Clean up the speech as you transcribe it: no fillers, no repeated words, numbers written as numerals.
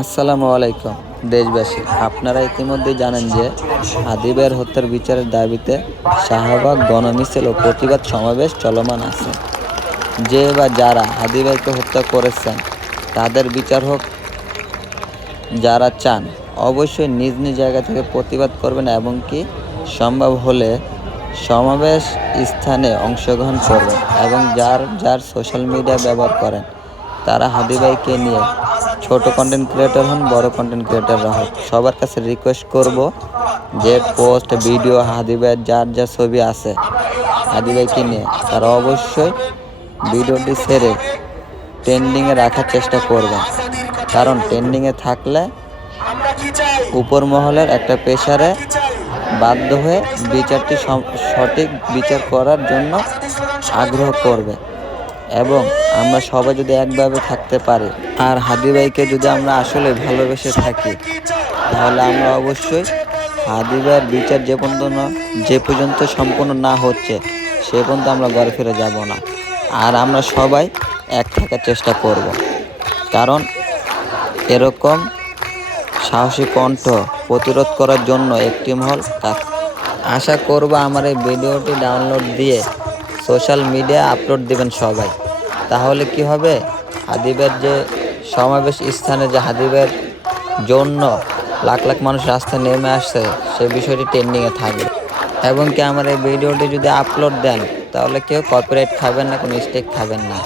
আসসালামু আলাইকুম দেশবাসী, আপনারা ইতিমধ্যেই জানেন যে হাদিবের হত্যার বিচারের দাবিতে শাহবাগ গণমিছিল ও প্রতিবাদ সমাবেশ চলমান আছে। যে বা যারা হাদিভাইকে হত্যা করেছেন তাদের বিচার হোক। যারা চান অবশ্যই নিজ নিজ জায়গা থেকে প্রতিবাদ করবেন এবং কি সম্ভব হলে সমাবেশ স্থানে অংশগ্রহণ করবেন এবং যার যার সোশ্যাল মিডিয়া ব্যবহার করেন তারা হাদিভাইকে নিয়ে ছোট কন্টেন্ট ক্রিয়েটর হন, বড় কন্টেন্ট ক্রিয়েটররা হোক, সবার কাছে রিকোয়েস্ট করব যে পোস্ট ভিডিও হাদিভাইয়ের যার যা ছবি আছে হাদিভাইকে নিয়ে তারা অবশ্যই ভিডিওটি ছেড়ে ট্রেন্ডিংয়ে রাখার চেষ্টা করবেন। কারণ ট্রেন্ডিংয়ে থাকলে উপর মহলের একটা প্রেসারে বাধ্য হয়ে বিচারটি সঠিক বিচার করার জন্য আগ্রহ করবে এবং আমরা সবাই যদি একভাবে থাকতে পারি আর হাদিভাইকে যদি আমরা আসলে ভালোবেসে থাকি তাহলে আমরা অবশ্যই হাদিভাইয়ের বিচার যে পর্যন্ত সম্পূর্ণ না হচ্ছে সে পর্যন্ত আমরা ঘরে ফিরে যাব না। আর আমরা সবাই এক থাকার চেষ্টা করব, কারণ এরকম সাহসী কণ্ঠ প্রতিরোধ করার জন্য একটি মহল কাজ। আশা করব আমার এই ভিডিওটি ডাউনলোড দিয়ে সোশ্যাল মিডিয়া আপলোড দিবেন সবাই। তাহলে কি হবে, হাদিবের যে সমাবেশ স্থানে যে হাদিবের জন্য লাখ লাখ মানুষ রাস্তায় নেমে আসছে সে বিষয়টি ট্রেন্ডিংয়ে থাকবে। এবং কি আমার এই ভিডিওটি যদি আপলোড দেন তাহলে কেউ কপিরাইট খাবেন না, কোনো স্টেক খাবেন না।